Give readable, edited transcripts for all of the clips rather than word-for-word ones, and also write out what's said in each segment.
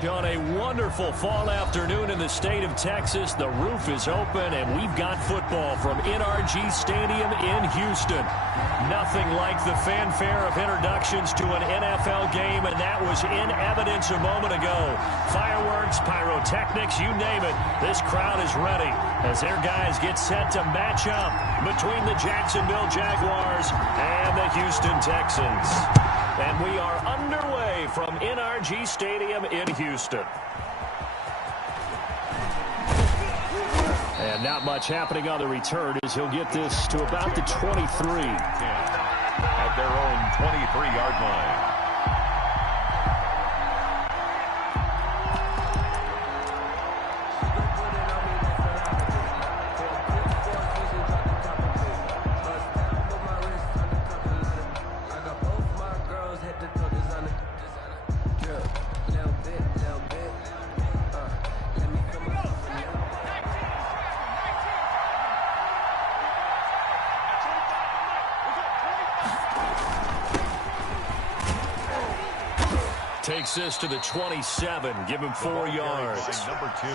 On a wonderful fall afternoon in the state of Texas, the roof is open, and we've got football from NRG Stadium in Houston. Nothing like the fanfare of introductions to an NFL game, and that was in evidence a moment ago. Fireworks, pyrotechnics, you name it. This crowd is ready as their guys get set to match up between the Jacksonville Jaguars and the Houston Texans. And we are underway from NRG Stadium in Houston. And not much happening on the return as he'll get this to about the 23. At their own 23-yard line. Takes this to the 27. Give him 4 yards. Number 2.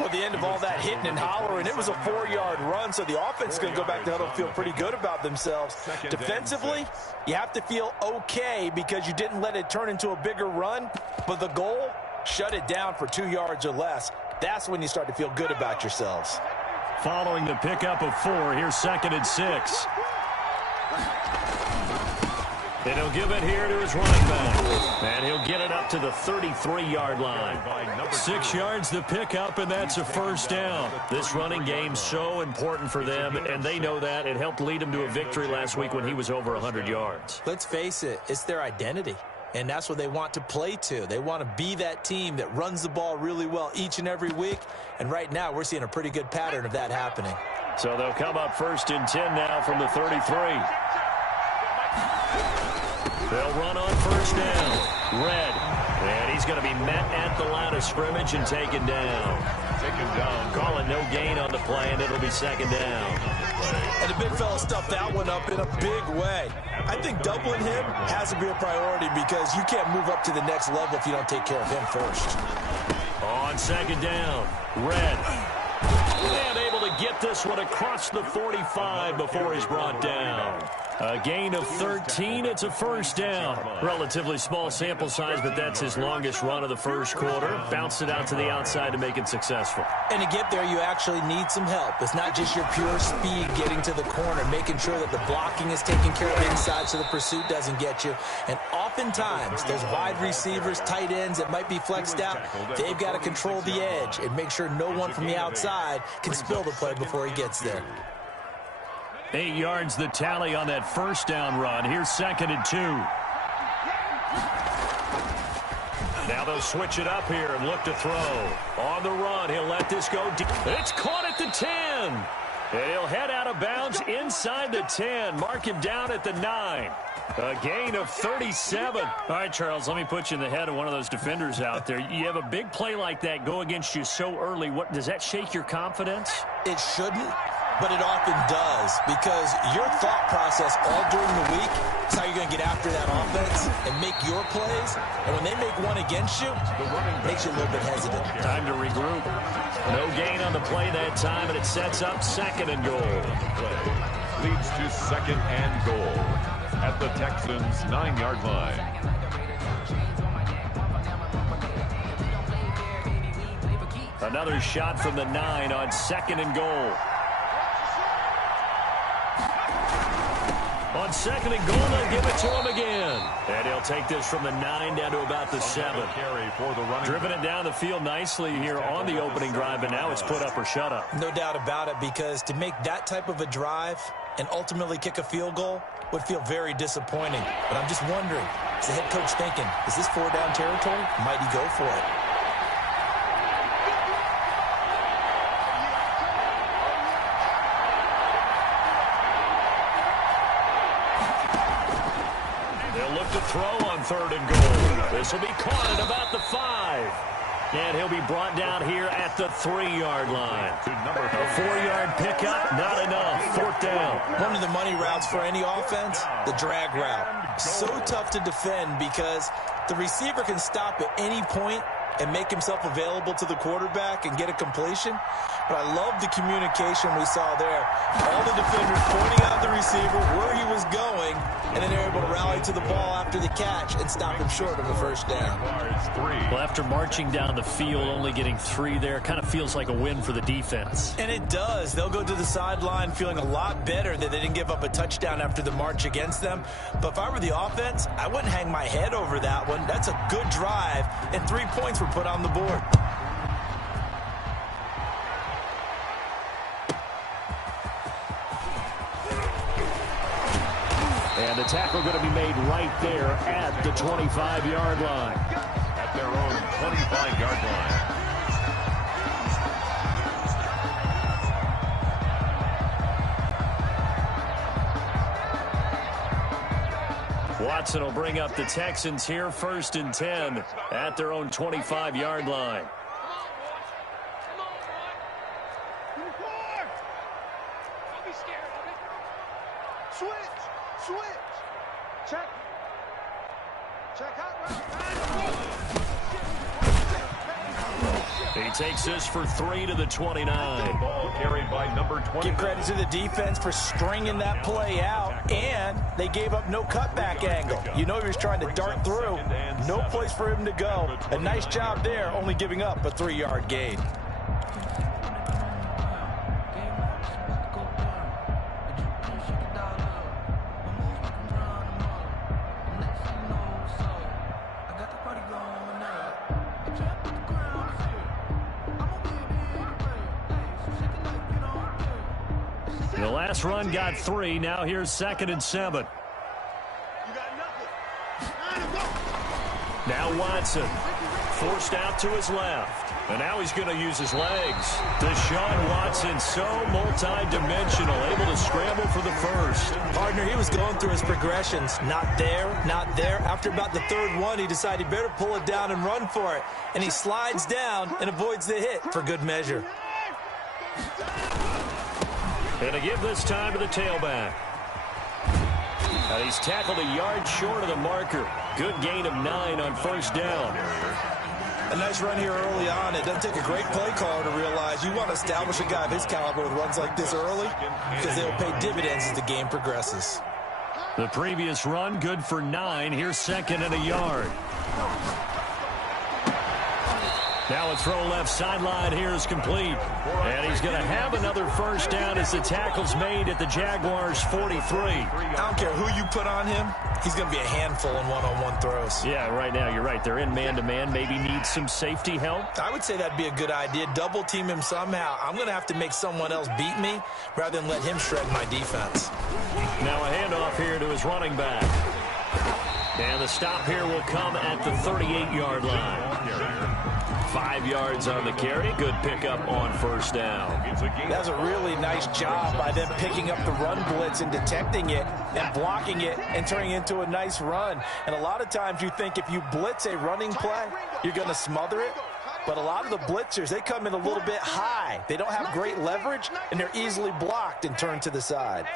Well, the end of all that hitting and hollering, it was a 4-yard run, so the offense is going to go back to huddle and feel pretty good about themselves. Defensively, you have to feel okay because you didn't let it turn into a bigger run, but the goal, shut it down for 2 yards or less. That's when you start to feel good about yourselves. Following the pickup of 4, here's 2nd and 6. And he'll give it here to his running back. And he'll get it up to the 33-yard line. 6 yards the pickup, and that's a first down. This running game's so important for them, and they know that. It helped lead them to a victory last week when he was over 100 yards. Let's face it, it's their identity. And that's what they want to play to. They want to be that team that runs the ball really well each and every week. And right now, we're seeing a pretty good pattern of that happening. So they'll come up 1st and 10 now from the 33. They'll run on 1st down. Red. And he's going to be met at the line of scrimmage and taken down. Calling no gain on the play, and it'll be 2nd down. And the big fella stuffed that one up in a big way. I think doubling him has to be a priority because you can't move up to the next level if you don't take care of him first. On 2nd down, Red. And able to get this one across the 45 before he's brought down. A gain of 13. It's a first down. Relatively small sample size, but that's his longest run of the first quarter. Bounced it out to the outside to make it successful. And to get there, you actually need some help. It's not just your pure speed getting to the corner, making sure that the blocking is taken care of inside so the pursuit doesn't get you. And oftentimes, those wide receivers, tight ends that might be flexed out, they've got to control the edge and make sure no one from the outside can spill the play before he gets there. 8 yards the tally on that first down run. Here's 2nd and 2. Now they'll switch it up here and look to throw. On the run, he'll let this go deep. It's caught at the 10. And he'll head out of bounds inside the 10. Mark him down at the 9. A gain of 37. All right, Charles, let me put you in the head of one of those defenders out there. You have a big play like that go against you so early. What does that shake your confidence? It shouldn't, but it often does because your thought process all during the week is how you're going to get after that offense and make your plays. And when they make one against you, it makes you a little bit hesitant. Time to regroup. No gain on the play that time, and it sets up 2nd and goal. Leads to 2nd and goal at the Texans' 9-yard line. Another shot from the 9 on 2nd and goal. On 2nd and goal, they'll give it to him again. And he'll take this from the 9 down to about the 7. Driven it down the field nicely here on the opening drive, and now it's put up or shut up. No doubt about it, because to make that type of a drive and ultimately kick a field goal would feel very disappointing. But I'm just wondering, is the head coach thinking, is this 4-down territory? Might he go for it? Throw on 3rd and goal. This will be caught at about the 5. And he'll be brought down here at the 3-yard line. A 4-yard pickup, not enough. 4th down. One of the money routes for any offense, the drag route. So tough to defend because the receiver can stop at any point and make himself available to the quarterback and get a completion. But I love the communication we saw there. All the defenders pointing out the receiver, where he was going, and then they're able to rally to the ball after the catch and stop him short of a first down. Well, after marching down the field, only getting 3 there, kind of feels like a win for the defense. And it does. They'll go to the sideline feeling a lot better that they didn't give up a touchdown after the march against them. But if I were the offense, I wouldn't hang my head over that one. That's a good drive, and 3 points were put on the board. And the tackle going to be made right there at the 25-yard line. At their own 25-yard line. Watson will bring up the Texans here, 1st and 10 at their own 25-yard line. He takes this for 3 to the 29. Ball carried by number 20. Give credit to the defense for stringing that play out, and they gave up no cutback angle. You know he was trying to dart through. No place for him to go. A nice job there, only giving up a 3-yard gain. The last run got 3. Now here's 2nd and 7. Now Watson forced out to his left. And now he's going to use his legs. Deshaun Watson, so multi-dimensional, able to scramble for the first. Partner, he was going through his progressions. Not there, not there. After about the 3rd one, he decided he better pull it down and run for it. And he slides down and avoids the hit for good measure. And to give this time to the tailback. And he's tackled a yard short of the marker. Good gain of 9 on 1st down. A nice run here early on. It doesn't take a great play caller to realize you want to establish a guy of his caliber with runs like this early because they'll pay dividends as the game progresses. The previous run, good for 9. Here's 2nd and a yard. Now a throw left sideline here is complete. And he's going to have another first down as the tackle's made at the Jaguars' 43. I don't care who you put on him. He's going to be a handful in one-on-one throws. Yeah, right now you're right. They're in man-to-man. Maybe need some safety help. I would say that'd be a good idea. Double team him somehow. I'm going to have to make someone else beat me rather than let him shred my defense. Now a handoff here to his running back. And the stop here will come at the 38-yard line. 5 yards on the carry. Good pickup on 1st down. That's a really nice job by them picking up the run blitz and detecting it and blocking it and turning it into a nice run. And a lot of times you think if you blitz a running play, you're going to smother it. But a lot of the blitzers, they come in a little bit high. They don't have great leverage, and they're easily blocked and turned to the side.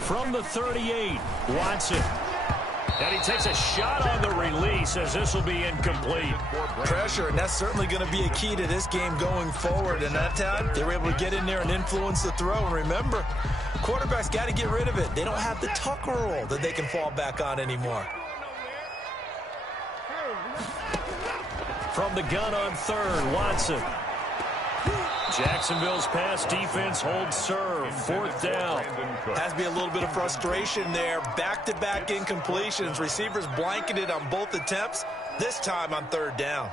From the 38, Watson. And he takes a shot on the release as this will be incomplete. Pressure, and that's certainly going to be a key to this game going forward. And that time, they were able to get in there and influence the throw. And remember, quarterbacks got to get rid of it. They don't have the tuck rule that they can fall back on anymore. From the gun on 3rd, Watson. Jacksonville's pass defense holds serve. 4th down. Has to be a little bit of frustration there. Back-to-back incompletions. Receivers blanketed on both attempts, this time on 3rd down.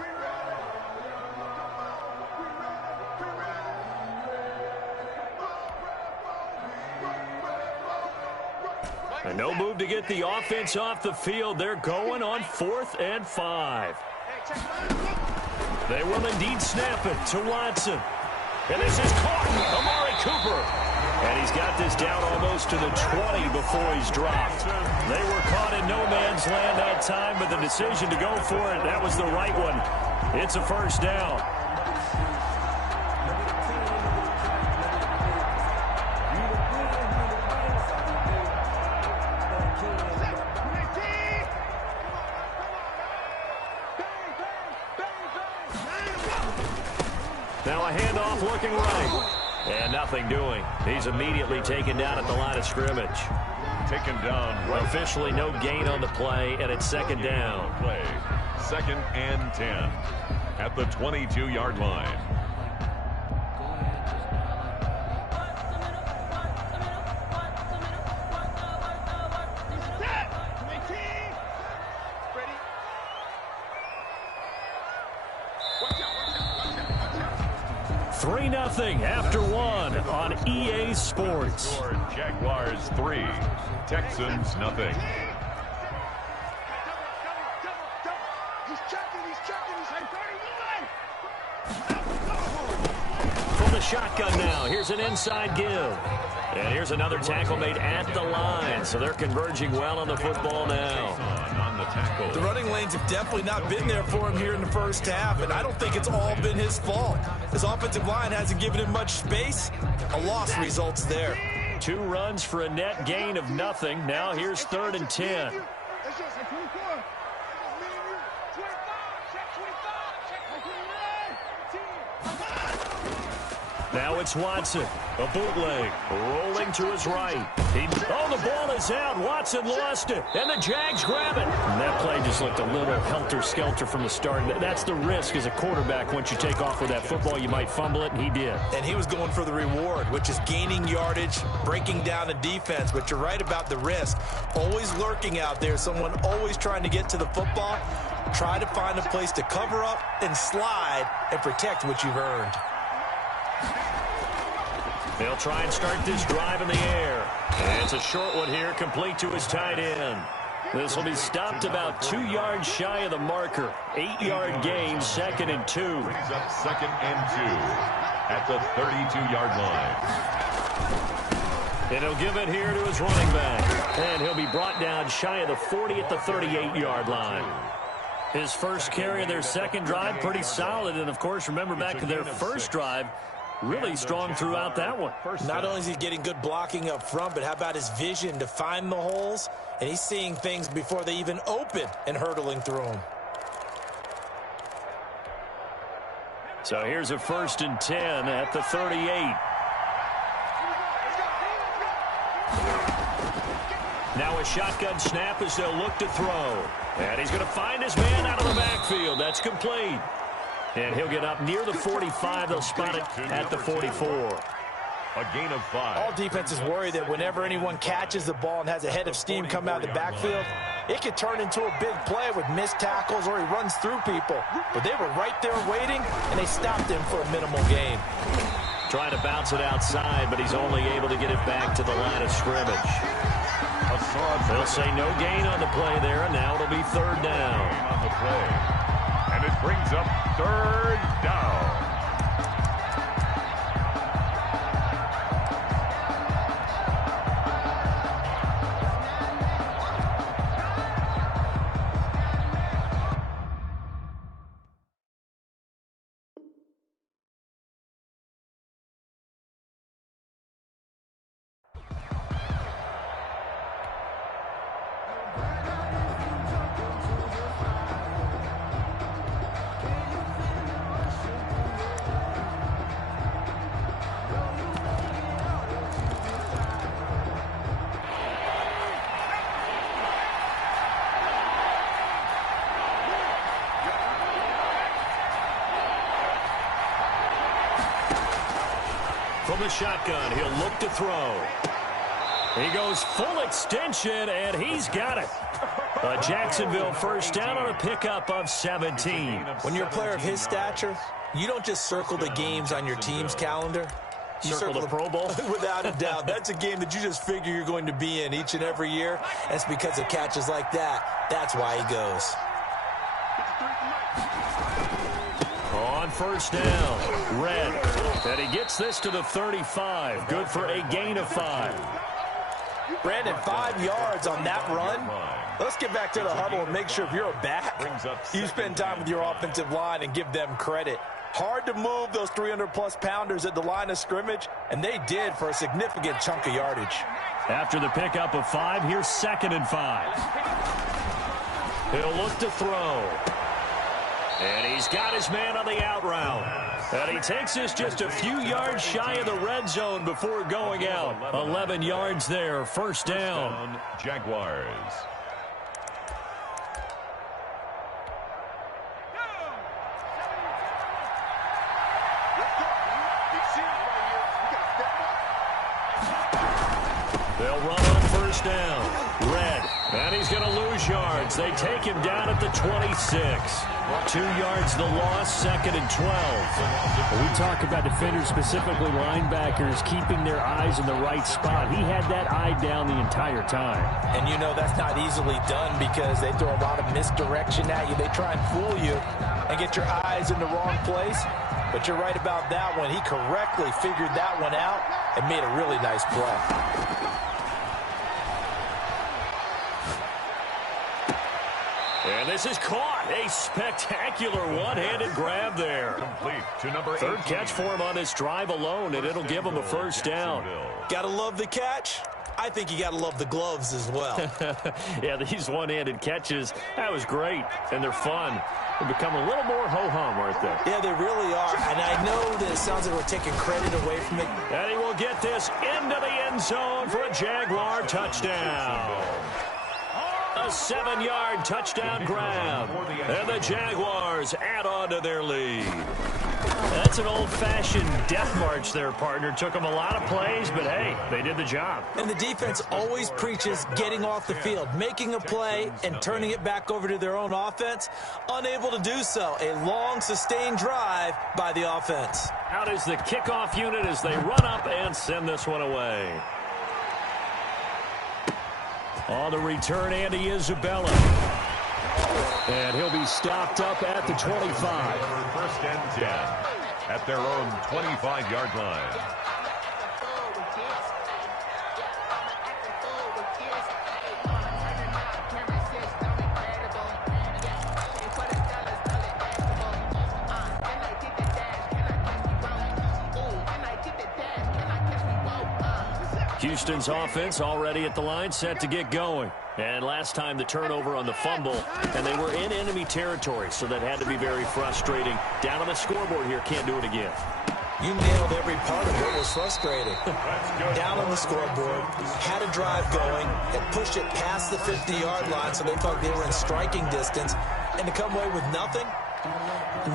And no move to get the offense off the field. They're going on 4th and 5. They will indeed snap it to Watson. And this is caught. Amari Cooper. And he's got this down almost to the 20 before he's dropped. They were caught in no man's land that time, but the decision to go for it, that was the right one. It's a 1st down. Now a handoff looking right. And nothing doing. He's immediately taken down at the line of scrimmage. Taken down. Right. Officially no gain on the play, and it's second down. Play. 2nd and 10 at the 22-yard line. Nothing after one on EA Sports. Jaguars 3, Texans nothing. From the shotgun now, here's an inside give. And here's another tackle made at the line. So they're converging well on the football now. On the tackle. The running lanes have definitely not been there for him here in the first half, and I don't think it's all been his fault. His offensive line hasn't given him much space. A loss results there. 2 runs for a net gain of nothing. Now here's 3rd and 10. Now it's Watson. A bootleg. Rolling to his right. The ball is out. Watson lost it. And the Jags grab it. And that play just looked a little helter-skelter from the start. That's the risk as a quarterback. Once you take off with that football, you might fumble it, and he did. And he was going for the reward, which is gaining yardage, breaking down the defense. But you're right about the risk. Always lurking out there. Someone always trying to get to the football. Try to find a place to cover up and slide and protect what you've earned. They'll try and start this drive in the air. And it's a short one here, complete to his tight end. This will be stopped about 2 yards shy of the marker. 8-yard gain, 2nd and 2. Brings up 2nd and 2 at the 32-yard line. And he'll give it here to his running back. And he'll be brought down shy of the 40 at the 38-yard line. His first carry of their second drive, pretty solid. And, of course, remember back to their first drive, really strong throughout that one. Not only is he getting good blocking up front, but how about his vision to find the holes? And he's seeing things before they even open and hurdling through them. So here's a 1st and 10 at the 38. Now a shotgun snap as they'll look to throw. And he's going to find his man out of the backfield. That's complete. And he'll get up near the 45. They'll spot it at the 44. A gain of 5. All defenses worry that whenever anyone catches the ball and has a head of steam come out of the backfield, it could turn into a big play with missed tackles or he runs through people. But they were right there waiting, and they stopped him for a minimal gain. Trying to bounce it outside, but he's only able to get it back to the line of scrimmage. They'll say no gain on the play there, and now it'll be 3rd down. On the play. And it brings up 3rd down. From the shotgun, he'll look to throw. He goes full extension, and he's got it. A Jacksonville first down on a pickup of 17. When you're a player of his stature, you don't just circle the games on your team's calendar. You circle the Pro Bowl? Without a doubt. That's a game that you just figure you're going to be in each and every year. And it's because of catches like that. That's why he goes. On 1st down, Red. And he gets this to the 35. Good for a gain of 5. Brandon, 5 yards on that run. Let's get back to the huddle and make sure if you're a back, you spend time with your offensive line and give them credit. Hard to move those 300-plus pounders at the line of scrimmage, and they did for a significant chunk of yardage. After the pickup of 5, here's 2nd and 5. He'll look to throw. And he's got his man on the out route. And he takes us just a few yards shy of the red zone before going out. 11 yards there, first down. Jaguars. They'll run on first down. Red. And he's going to lose yards. They take him down at the 26. 2 yards the loss, second and 12. We talk about defenders, specifically linebackers, keeping their eyes in the right spot. He had that eye down the entire time. And you know that's not easily done because they throw a lot of misdirection at you. They try and fool you and get your eyes in the wrong place. But you're right about that one. He correctly figured that one out and made a really nice play. And this is caught. A spectacular one-handed grab there. Complete to number 18. Third catch for him on this drive alone, and it'll give him a first down. Gotta love the catch. I think you gotta love the gloves as well. Yeah, these one-handed catches, that was great, and they're fun. They become a little more ho-hum, aren't they? Yeah, they really are. And I know that it sounds like we're taking credit away from it. And he will get this into the end zone for a Jaguar touchdown. A 7-yard touchdown grab. And the Jaguars add on to their lead. That's an old-fashioned death march there, partner. Took them a lot of plays, but hey, they did the job. And the defense always preaches getting off the field, making a play, and turning it back over to their own offense. Unable to do so. A long, sustained drive by the offense. Out is the kickoff unit as they run up and send this one away. On the return, Andy Isabella. And he'll be stopped up at the 25. First and 10 at their own 25-yard line. Houston's offense already at the line, set to get going. And last time the turnover on the fumble, and they were in enemy territory, so that had to be very frustrating. Down on the scoreboard here, can't do it again. You nailed every part of what was frustrating. Down on the scoreboard, had a drive going, had pushed it past the 50-yard line, so they thought they were in striking distance, and to come away with nothing,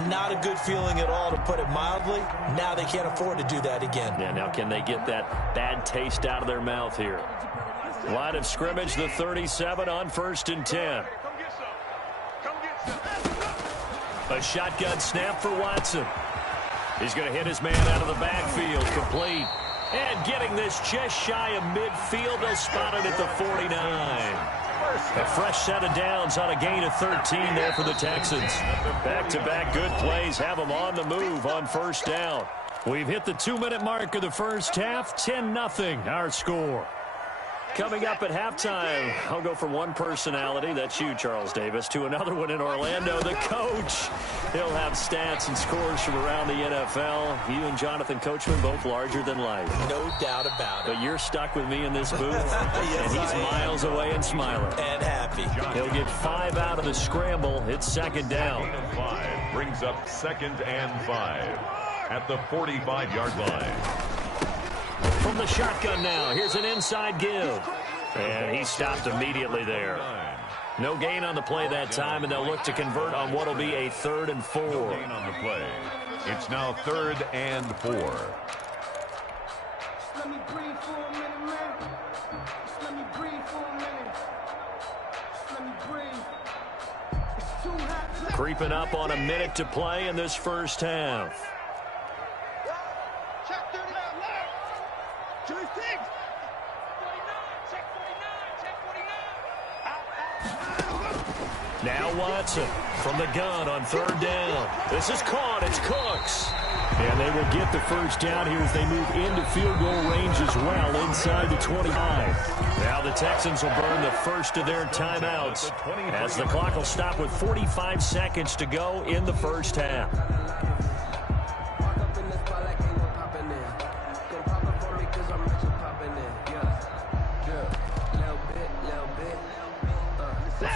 not a good feeling at all, to put it mildly. Now they can't afford to do that again. Yeah, now can they get that bad taste out of their mouth here? Line of scrimmage, the 37 on first and 10. A shotgun snap for Watson. He's going to hit his man out of the backfield, complete. And getting this just shy of midfield, they'll spot it at the 49. A fresh set of downs on a gain of 13 there for the Texans. Back-to-back good plays have them on the move on first down. We've hit the 2-minute mark of the first half, 10-0 our score. Coming up at halftime, I'll go from one personality, that's you, Charles Davis, to another one in Orlando, the coach. He'll have stats and scores from around the NFL. You and Jonathan Coachman both larger than life. No doubt about it. But you're stuck with me in this booth, Yes, and he's miles away and smiling. And happy. He'll get 5 out of the scramble. It's second down. 5 brings up second and 5 at the 45-yard line. From the shotgun now, here's an inside give. And he stopped immediately there. No gain on the play that time, and they'll look to convert on what will be a 3rd and 4. No gain on the play. It's now 3rd and 4. Let me breathe for a minute, man. Just let me breathe for a minute. Just let me breathe. It's too hot. Creeping up on a minute to play in this first half. Check 39, left. 2 6. 49, check 49, check 49. Now Watson from the gun on 3rd down. This is caught. It's Cooks. And they will get the first down here as they move into field goal range as well inside the 25. Now the Texans will burn the first of their timeouts as the clock will stop with 45 seconds to go in the first half.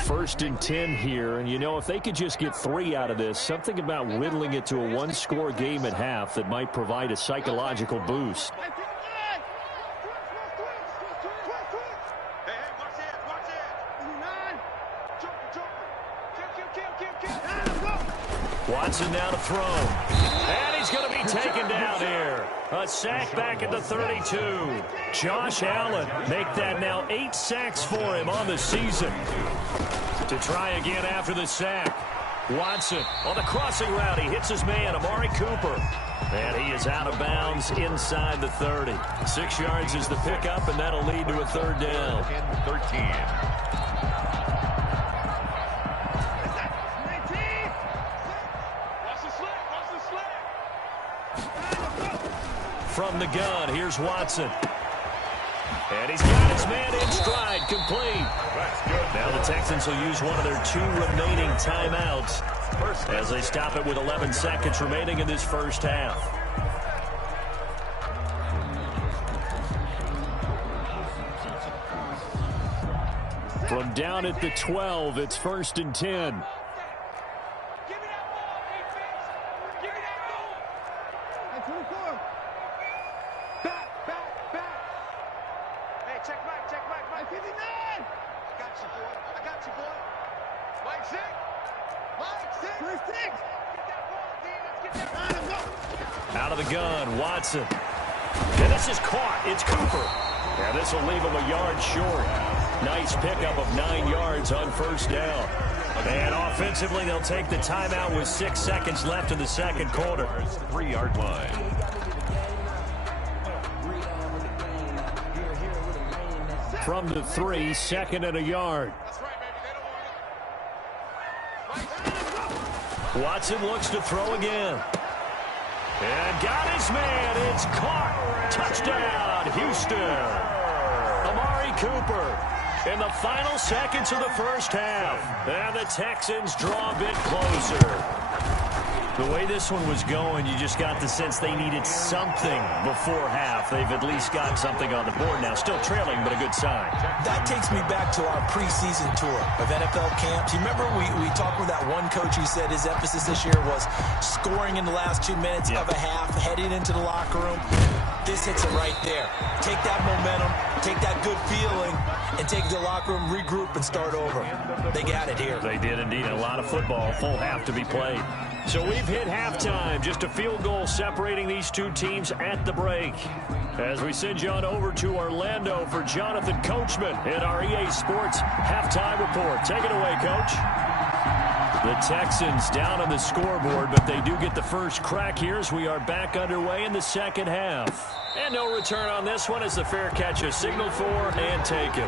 First and 10 here, and you know, if they could just get 3 out of this, something about whittling it to a one-score game at half that might provide a psychological boost. Watson now to throw. And he's going to be taken down here. A sack back at the 32. Josh Allen make that now 8 sacks for him on the season. To try again after the sack. Watson on the crossing route. He hits his man, Amari Cooper. And he is out of bounds inside the 30. 6 yards is the pickup, and that'll lead to a third down. 13. From the gun, here's Watson. And he's got his man in stride, complete. Now the Texans will use one of their 2 remaining timeouts as they stop it with 11 seconds remaining in this first half. From down at the 12, it's first and 10. Out of the gun, Watson. And this is caught. It's Cooper. And this will leave him a yard short. Nice pickup of 9 yards on first down. And offensively, they'll take the timeout with 6 seconds left in the second quarter. 3-yard line. From the 3, second and a yard. Watson looks to throw again. And got his man. It's caught. Touchdown, Houston. Amari Cooper in the final seconds of the first half. And the Texans draw a bit closer. The way this one was going, you just got the sense they needed something before half. They've at least got something on the board now. Still trailing, but a good sign. That takes me back to our preseason tour of NFL camps. You remember we talked with that one coach who said his emphasis this year was scoring in the last 2 minutes of a half, heading into the locker room. This hits it right there. Take that momentum, take that good feeling, and take it to the locker room, regroup, and start over. They got it here. They did indeed. A lot of football, full half to be played. So we've hit halftime. Just a field goal separating these 2 teams at the break. As we send you on over to Orlando for Jonathan Coachman in our EA Sports halftime report. Take it away, Coach. The Texans down on the scoreboard, but they do get the first crack here as we are back underway in the second half. And no return on this one as the fair catch is signaled for and taken.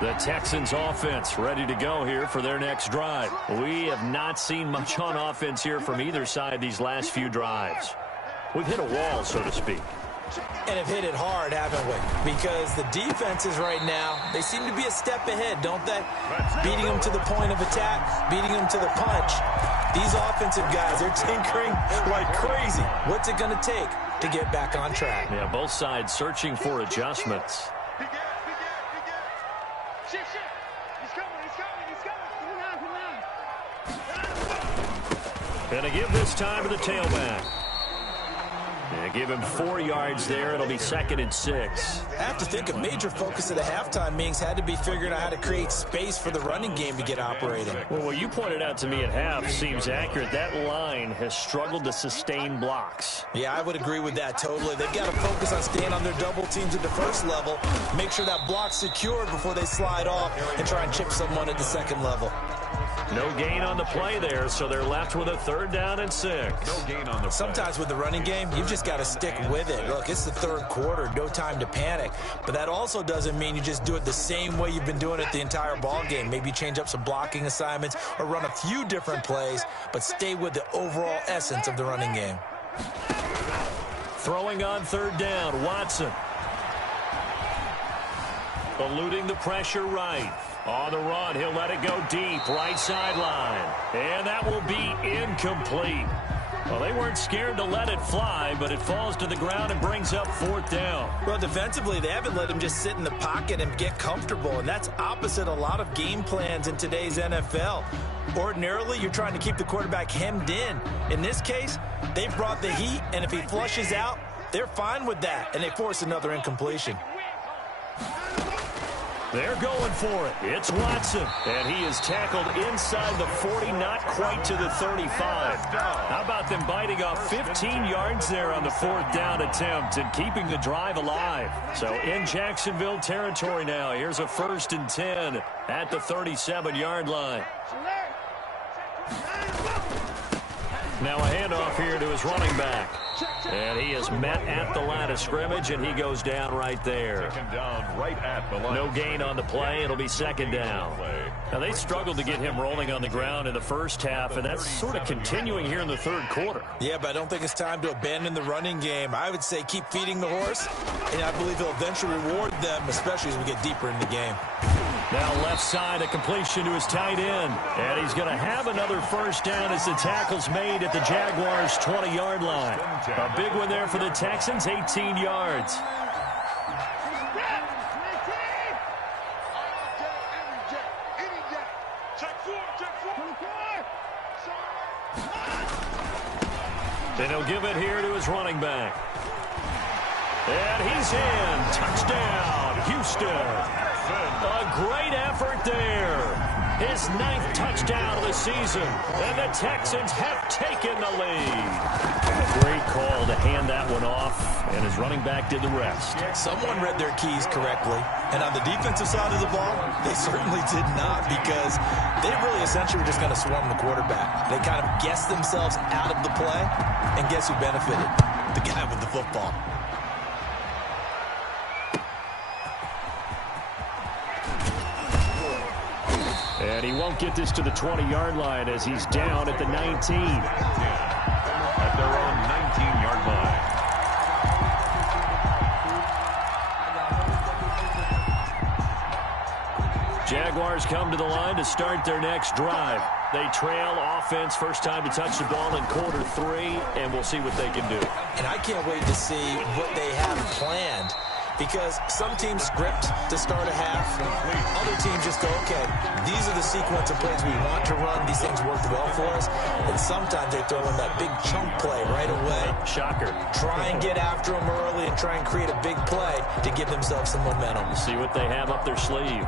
The Texans offense ready to go here for their next drive. We have not seen much on offense here from either side these last few drives. We've hit a wall, so to speak. And have hit it hard, haven't we? Because the defenses right now, they seem to be a step ahead, don't they? Beating them to the point of attack, beating them to the punch. These offensive guys, they're tinkering like crazy. What's it going to take to get back on track? Yeah, both sides searching for adjustments. Gonna give this time to the tailback. Yeah, give him 4 yards there. It'll be 2nd and 6. I have to think a major focus of the halftime meetings had to be figuring out how to create space for the running game to get operating. Well, what you pointed out to me at half seems accurate. That line has struggled to sustain blocks. Yeah, I would agree with that totally. They've got to focus on staying on their double teams at the first level, make sure that block's secured before they slide off and try and chip someone at the second level. No gain on the play there, so they're left with a 3rd down and 6. No gain on the play. Sometimes with the running game, you've just got to stick with it. Look, it's the 3rd quarter, no time to panic. But that also doesn't mean you just do it the same way you've been doing it the entire ball game. Maybe change up some blocking assignments or run a few different plays, but stay with the overall essence of the running game. Throwing on 3rd down, Watson. Eluding the pressure right. On the run, he'll let it go deep, right sideline. And that will be incomplete. Well, they weren't scared to let it fly, but it falls to the ground and brings up 4th down. Well, defensively, they haven't let him just sit in the pocket and get comfortable, and that's opposite a lot of game plans in today's NFL. Ordinarily, you're trying to keep the quarterback hemmed in. In this case, they brought the heat, and if he flushes out, they're fine with that, and they force another incompletion. They're going for it. It's Watson, and he is tackled inside the 40, not quite to the 35. How about them biting off 15 yards there on the 4th down attempt and keeping the drive alive? So in Jacksonville territory now, here's a 1st and 10 at the 37-yard line. Now a handoff here to his running back. And he is met at the line of scrimmage, and he goes down right there. No gain on the play. It'll be 2nd down. Now, they struggled to get him rolling on the ground in the first half, and that's sort of continuing here in the 3rd quarter. Yeah, but I don't think it's time to abandon the running game. I would say keep feeding the horse, and I believe he'll eventually reward them, especially as we get deeper in the game. Now left side, a completion to his tight end. And he's going to have another 1st down as the tackle's made at the Jaguars' 20-yard line. A big one there for the Texans, 18 yards. Then he'll give it here to his running back. And he's in. Touchdown, Houston. A great effort there. His 9th touchdown of the season. And the Texans have taken the lead. A great call to hand that one off, and his running back did the rest. Someone read their keys correctly. And on the defensive side of the ball, they certainly did not, because they really essentially were just going to swarm the quarterback. They kind of guessed themselves out of the play, and guess who benefited? The guy with the football. And he won't get this to the 20-yard line as he's down at the 19. At their own 19-yard line. Jaguars come to the line to start their next drive. They trail offense, first time to touch the ball in quarter 3, and we'll see what they can do. And I can't wait to see what they have planned, because some teams script to start a half. Other teams just go, okay, these are the sequence of plays we want to run. These things worked well for us. And sometimes they throw in that big chunk play right away. Shocker. Try and get after them early and try and create a big play to give themselves some momentum. See what they have up their sleeve.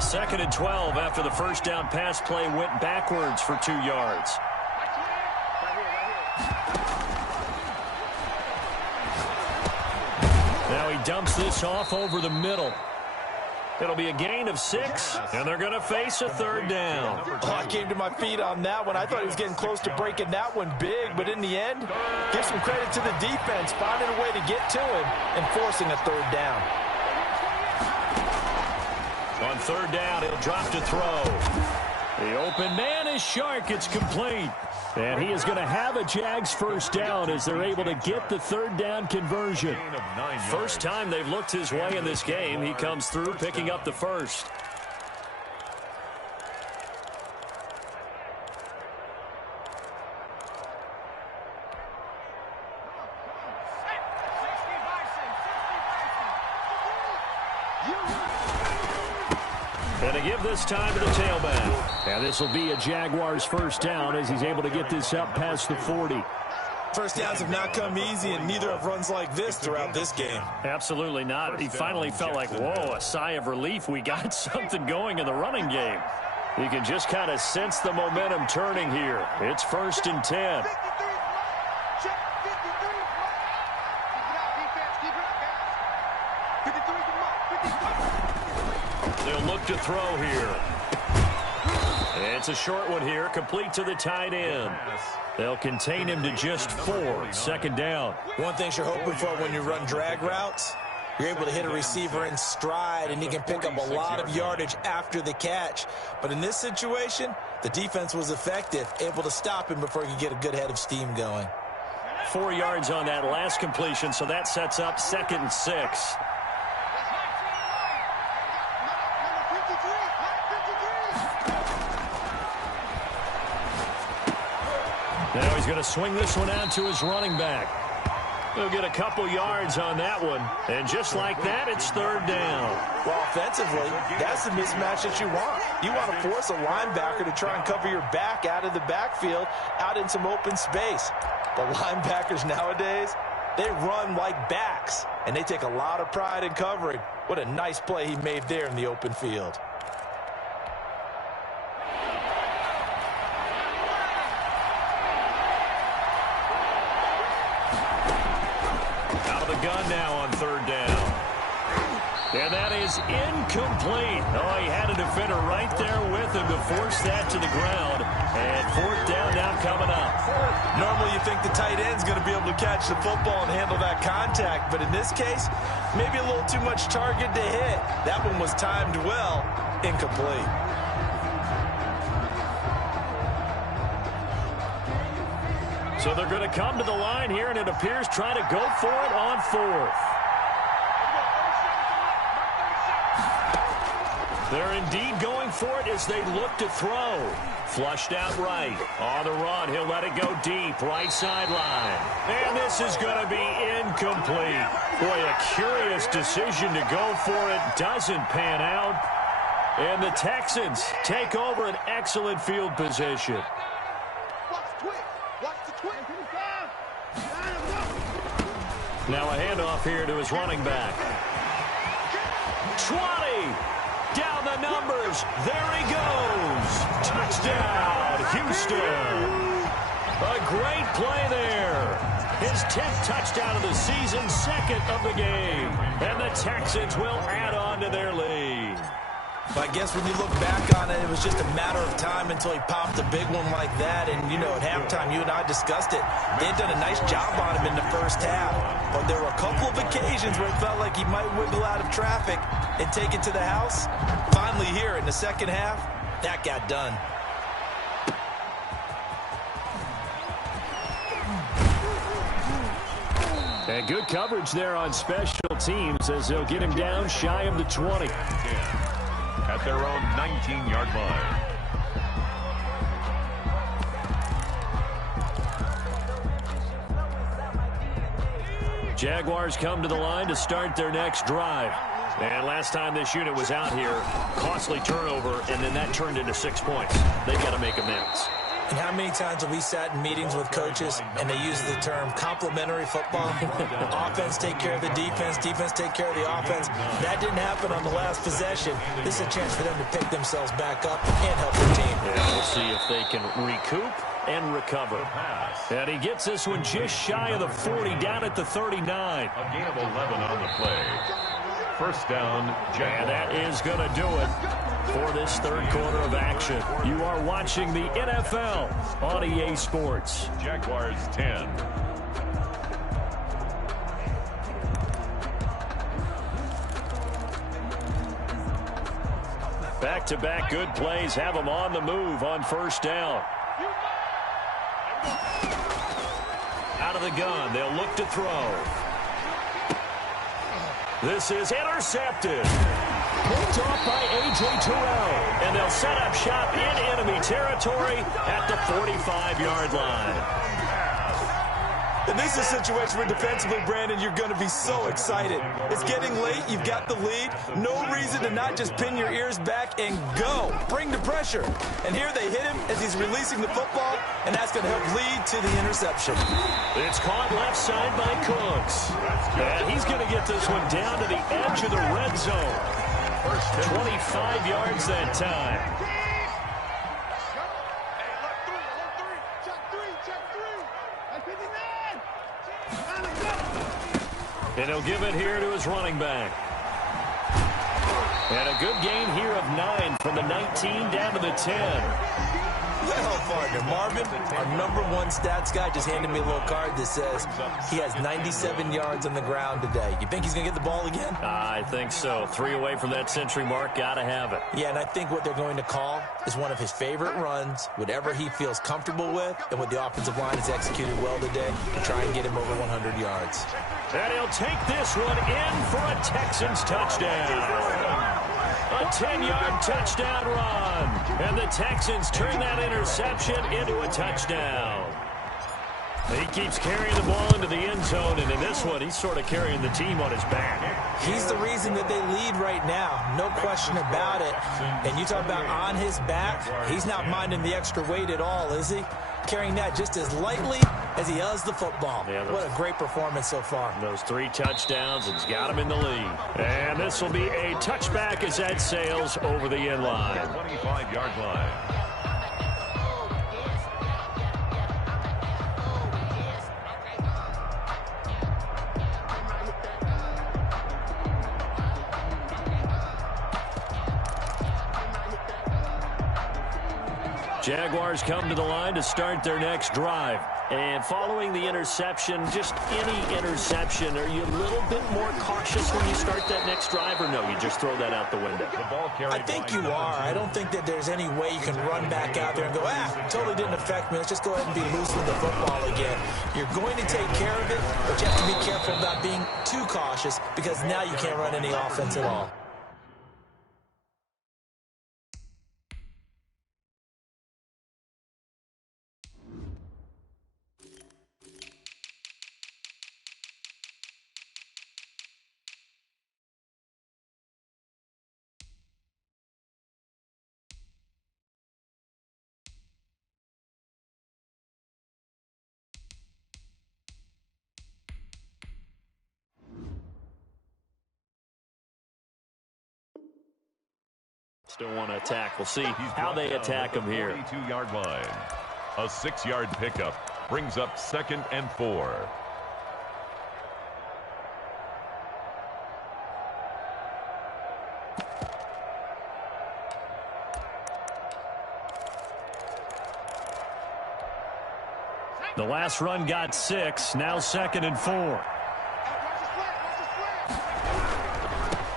Second and 12 after the first down pass play went backwards for 2 yards. Now he dumps this off over the middle. It'll be a gain of 6, and they're going to face a 3rd down. Oh, I came to my feet on that one. I thought he was getting close to breaking that one big, but in the end, give some credit to the defense, finding a way to get to him and forcing a 3rd down. On 3rd down, he'll drop to throw. The open man is Shark. It's complete. And he is going to have a Jags 1st down as they're able to get the 3rd down conversion. First time they've looked his way in this game. He comes through picking up the 1st. And to give this time to the tailback. And this will be a Jaguars 1st down as he's able to get this up past the 40. First downs have not come easy, and neither have runs like this throughout this game. Absolutely not. He finally felt like, whoa, a sigh of relief. We got something going in the running game. You can just kind of sense the momentum turning here. It's 1st and 10. They'll look to throw here. It's a short one here, complete to the tight end. They'll contain him to just 4, 2nd down. One thing you're hoping for when you run drag routes, you're able to hit a receiver in stride, and he can pick up a lot of yardage after the catch. But in this situation, the defense was effective, able to stop him before he could get a good head of steam going. 4 yards on that last completion, so that sets up 2nd and 6. He's going to swing this one out to his running back. He'll get a couple yards on that one. And just like that, it's third down. Well, offensively, that's the mismatch that you want. You want to force a linebacker to try and cover your back out of the backfield, out in some open space. The linebackers nowadays, they run like backs, and they take a lot of pride in covering. What a nice play he made there in the open field. Gun now on third down. And that is incomplete. Oh, he had a defender right there with him to force that to the ground. And fourth down now coming up. Normally you think the tight end's going to be able to catch the football and handle that contact. But in this case, maybe a little too much target to hit. That one was timed well. Incomplete. So they're going to come to the line here, and it appears trying to go for it on fourth. They're indeed going for it as they look to throw. Flushed out right. On the run, he'll let it go deep. Right sideline. And this is going to be incomplete. Boy, a curious decision to go for it. Doesn't pan out. And the Texans take over an excellent field position. Now a handoff here to his running back. 20. Down the numbers. There he goes. Touchdown, Houston. A great play there. His 10th touchdown of the season, second of the game. And the Texans will add on to their lead. But I guess when you look back on it, it was just a matter of time until he popped a big one like that. And, you know, at halftime, you and I discussed it. They had done a nice job on him in the first half. But there were a couple of occasions where it felt like he might wiggle out of traffic and take it to the house. Finally here in the second half, that got done. And good coverage there on special teams as they'll get him down shy of the 20. At their own 19-yard line. Jaguars come to the line to start their next drive. And last time this unit was out here, costly turnover, and then that turned into 6 points. They've got to make amends. And how many times have we sat in meetings with coaches and they use the term complementary football? Offense take care of the defense, defense take care of the offense. That didn't happen on the last possession. This is a chance for them to pick themselves back up and help their team. Yeah, we'll see if they can recoup and recover. And he gets this one just shy of the 40, down at the 39. A gain of 11 on the play. First down, Jaguars. And that is going to do it for this third quarter of action. You are watching the NFL on EA Sports. Jaguars 10. Back-to-back good plays have them on the move on first down. Out of the gun, they'll look to throw. This is intercepted. Picked off by A.J. Terrell. And they'll set up shop in enemy territory at the 45-yard line. And this is a situation where defensively, Brandon, you're going to be so excited. It's getting late. You've got the lead. No reason to not just pin your ears back and go. Bring the pressure. And here they hit him as he's releasing the football, and that's going to help lead to the interception. It's caught left side by Cooks. And he's going to get this one down to the edge of the red zone. 25 yards that time. And he'll give it here to his running back. And a good gain here of 9 from the 19 down to the 10. Well, partner, Marvin, our #1 stats guy, just handed me a little card that says he has 97 yards on the ground today. You think he's going to get the ball again? I think so. 3 away from that century mark. Got to have it. Yeah, and I think what they're going to call is one of his favorite runs, whatever he feels comfortable with, and what the offensive line has executed well today to try and get him over 100 yards. And he'll take this one in for a Texans touchdown. A 10-yard touchdown run. And the Texans turn that interception into a touchdown. He keeps carrying the ball into the end zone, and in this one, he's sort of carrying the team on his back. He's the reason that they lead right now. No question about it. And you talk about on his back, he's not minding the extra weight at all, is he? Carrying that just as lightly as he does the football. Yeah, what a great performance so far. Those 3 touchdowns, it's got him in the lead. And this will be a touchback as that sails over the end line. 25-yard line. Jaguars come to the line to start their next drive. And following the interception, just any interception, are you a little bit more cautious when you start that next drive, or no, you just throw that out the window? I think you are. I don't think that there's any way you can run back out there and go, totally didn't affect me. Let's just go ahead and be loose with the football again. You're going to take care of it, but you have to be careful about being too cautious because now you can't run any offense at all. Still want to attack. We'll see how they attack him here. 42-yard line. A 6-yard pickup brings up 2nd and 4. The last run got 6. Now 2nd and 4.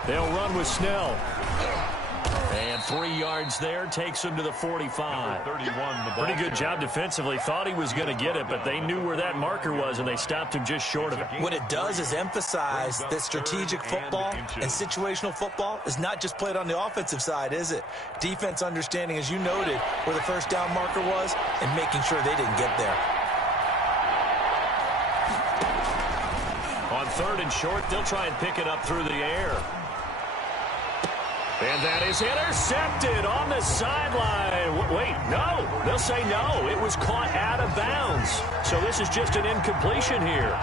They'll run with Snell. And 3 yards there takes him to the 45. 31, Pretty good job defensively. Thought he was going to get it, but they knew where that marker was, and they stopped him just short of it. What it does is emphasize that strategic football and situational football is not just played on the offensive side, is it? Defense understanding, as you noted, where the first down marker was and making sure they didn't get there. On 3rd and short, they'll try and pick it up through the air. And that is intercepted on the sideline. Wait, no. They'll say no. It was caught out of bounds. So this is just an incompletion here.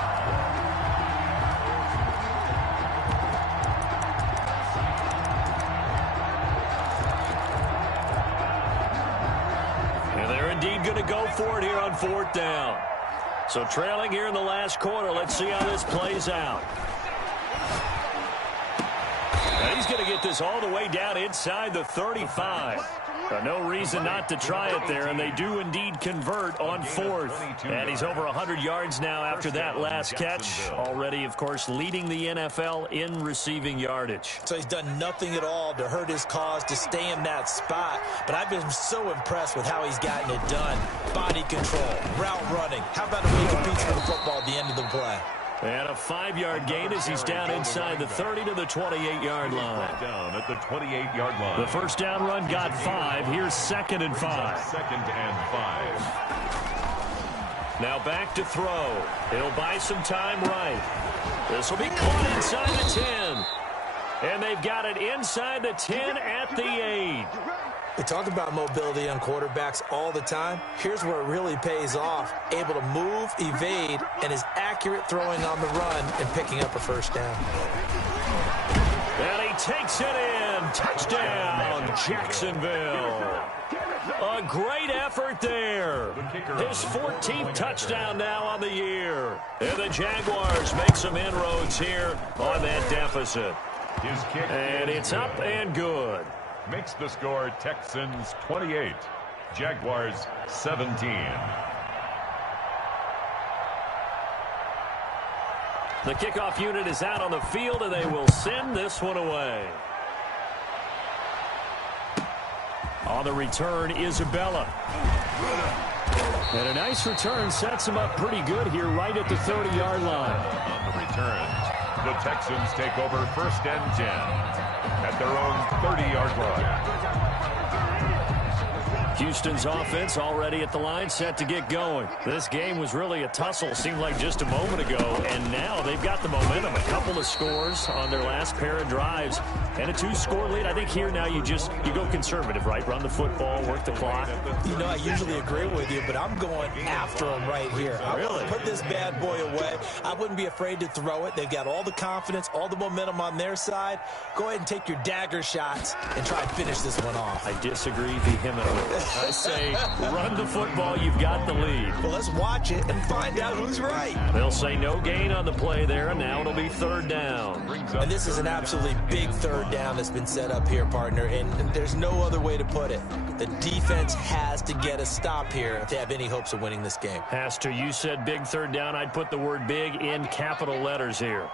And they're indeed going to go for it here on 4th down. So trailing here in the last quarter. Let's see how this plays out. And he's going to get this all the way down inside the 35. No reason not to try it there, and they do indeed convert on 4th. And he's over 100 yards now after that last catch. Already, of course, leading the NFL in receiving yardage. So he's done nothing at all to hurt his cause, to stay in that spot. But I've been so impressed with how he's gotten it done. Body control, route running. How about when he competes for the football at the end of the play? And a 5-yard gain as he's down inside the 30 to the 28-yard line. Down at the 28-yard line. The first down run got 5. Here's 2nd and 5. 2nd and 5. Now back to throw. He'll buy some time right. This will be caught inside the 10. And they've got it inside the 10 at the 8. We talk about mobility on quarterbacks all the time. Here's where it really pays off. Able to move, evade, and is accurate throwing on the run and picking up a first down. And he takes it in. Touchdown, Jacksonville. A great effort there. His 14th touchdown now on the year. And the Jaguars make some inroads here on that deficit. And it's up and good. Makes the score Texans 28, Jaguars 17. The kickoff unit is out on the field, and they will send this one away. On the return, Isabella. And a nice return sets him up pretty good here right at the 30-yard line. On the return, the Texans take over 1st and 10. At their own 30-yard line. Houston's offense already at the line, set to get going. This game was really a tussle, seemed like just a moment ago, and now they've got the momentum. A couple of scores on their last pair of drives, and a 2-score lead. I think here now you go conservative, right? Run the football, work the clock. You know, I usually agree with you, but I'm going after them right here. I want to put this bad boy away. I wouldn't be afraid to throw it. They've got all the confidence, all the momentum on their side. Go ahead and take your dagger shots and try and finish this one off. I disagree vehemently. I say run the football. You've got the lead. Well, let's watch it and find out who's right. They'll say no gain on the play there, and now it'll be 3rd down. And this is an absolutely big 3rd down that's been set up here, partner, and there's no other way to put it. The defense has to get a stop here if they have any hopes of winning this game. Has to. You said big 3rd down. I'd put the word big in capital letters here.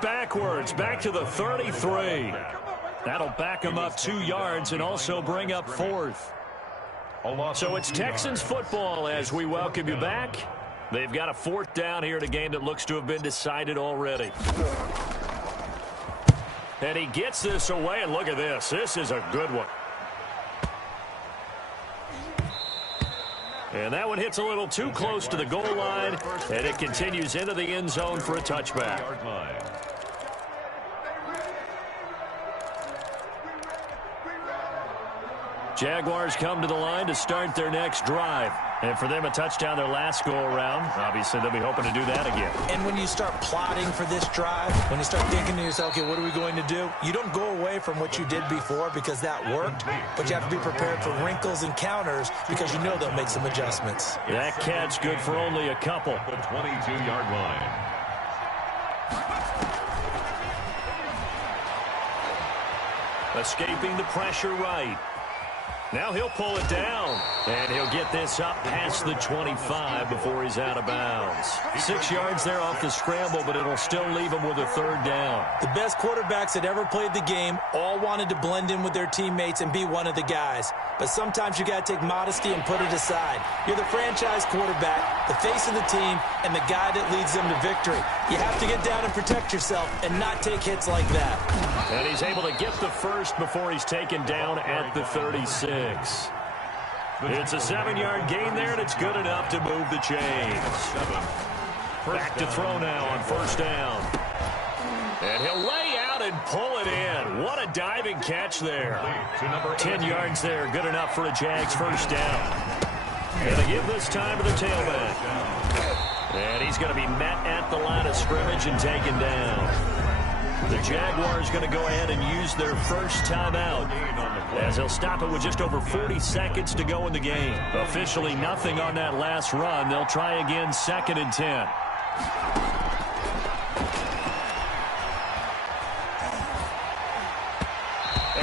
Backwards, back to the 33. That'll back him up 2 yards and also bring up 4th. So it's Texans football as we welcome you back. They've got a 4th down here in a game that looks to have been decided already. And he gets this away, and look at this. This is a good one. And that one hits a little too close to the goal line, and it continues into the end zone for a touchback. Jaguars come to the line to start their next drive. And for them, a touchdown their last go-around. Obviously, they'll be hoping to do that again. And when you start plotting for this drive, when you start thinking to yourself, okay, what are we going to do? You don't go away from what you did before because that worked, but you have to be prepared for wrinkles and counters because you know they'll make some adjustments. That catch good for only a couple. The 22-yard line. Escaping the pressure right. Now he'll pull it down, and he'll get this up past the 25 before he's out of bounds. 6 yards there off the scramble, but it'll still leave him with a 3rd down. The best quarterbacks that ever played the game all wanted to blend in with their teammates and be one of the guys. But sometimes you got to take modesty and put it aside. You're the franchise quarterback, the face of the team, and the guy that leads them to victory. You have to get down and protect yourself and not take hits like that. And he's able to get the first before he's taken down at the 36. It's a 7-yard gain there, and it's good enough to move the chains. Back to throw now on 1st down. And he'll lay out and pull it in. What a diving catch there. 10 yards there, good enough for a Jags 1st down. And they give this time to the tailback. And he's going to be met at the line of scrimmage and taken down. The Jaguars going to go ahead and use their first timeout as they'll stop it with just over 40 seconds to go in the game. Officially nothing on that last run. They'll try again 2nd and 10.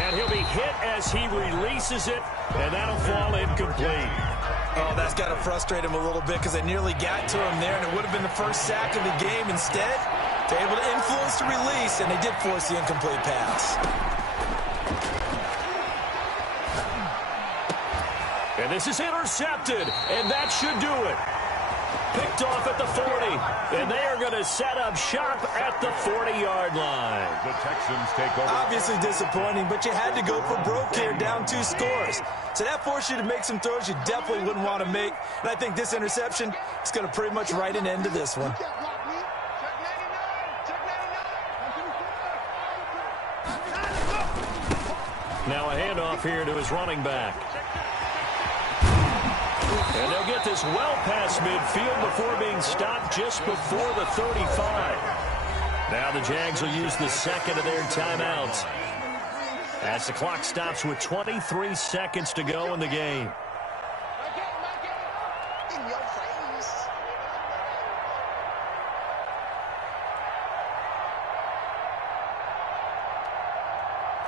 And he'll be hit as he releases it, and that'll fall incomplete. Oh, that's got to frustrate him a little bit because they nearly got to him there, and it would have been the first sack of the game. Instead, they're able to influence the release, and they did force the incomplete pass. And this is intercepted, and that should do it. Picked off at the 40, and they are going to set up shop at the 40-yard line. The Texans take over. Obviously disappointing, but you had to go for broke here, down 2 scores. So that forced you to make some throws you definitely wouldn't want to make. And I think this interception is going to pretty much write an end to this one. Now a handoff here to his running back. And they'll get this well past midfield before being stopped just before the 35. Now the Jags will use the second of their timeouts as the clock stops with 23 seconds to go in the game.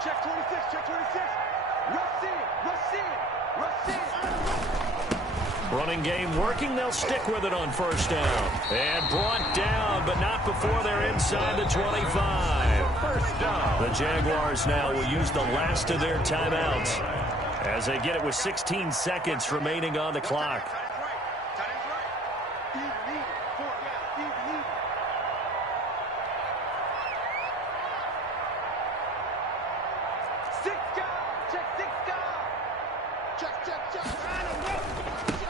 Check 26, check 26. Rush in. Running game working. They'll stick with it on 1st down. And brought down, but not before they're inside the 25. First down. The Jaguars now will use the last of their timeouts as they get it with 16 seconds remaining on the clock.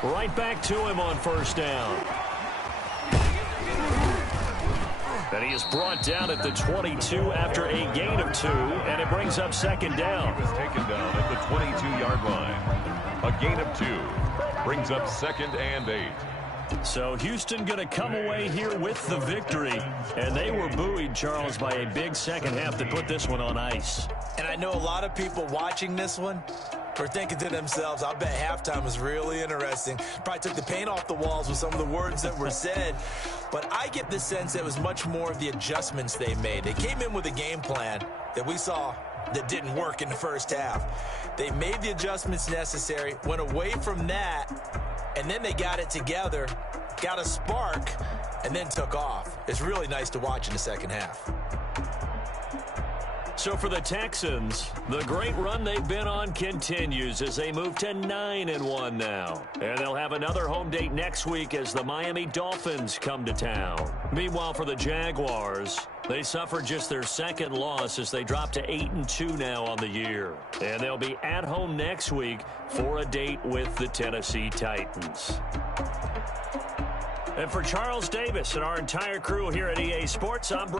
Right back to him on first down. And he is brought down at the 22 after a gain of 2, and it brings up second down. He was taken down at the 22-yard line. A gain of 2 brings up 2nd and 8. So Houston going to come away here with the victory. And they were buoyed, Charles, by a big second half that put this one on ice. And I know a lot of people watching this one are thinking to themselves, I bet halftime was really interesting. Probably took the paint off the walls with some of the words that were said. But I get the sense that it was much more of the adjustments they made. They came in with a game plan that we saw that didn't work in the first half. They made the adjustments necessary, went away from that, and then they got it together, got a spark, and then took off. It's really nice to watch in the second half. So for the Texans, the great run they've been on continues as they move to 9-1 now. And they'll have another home date next week as the Miami Dolphins come to town. Meanwhile, for the Jaguars, they suffered just their second loss as they drop to 8-2 now on the year. And they'll be at home next week for a date with the Tennessee Titans. And for Charles Davis and our entire crew here at EA Sports, I'm Bruce.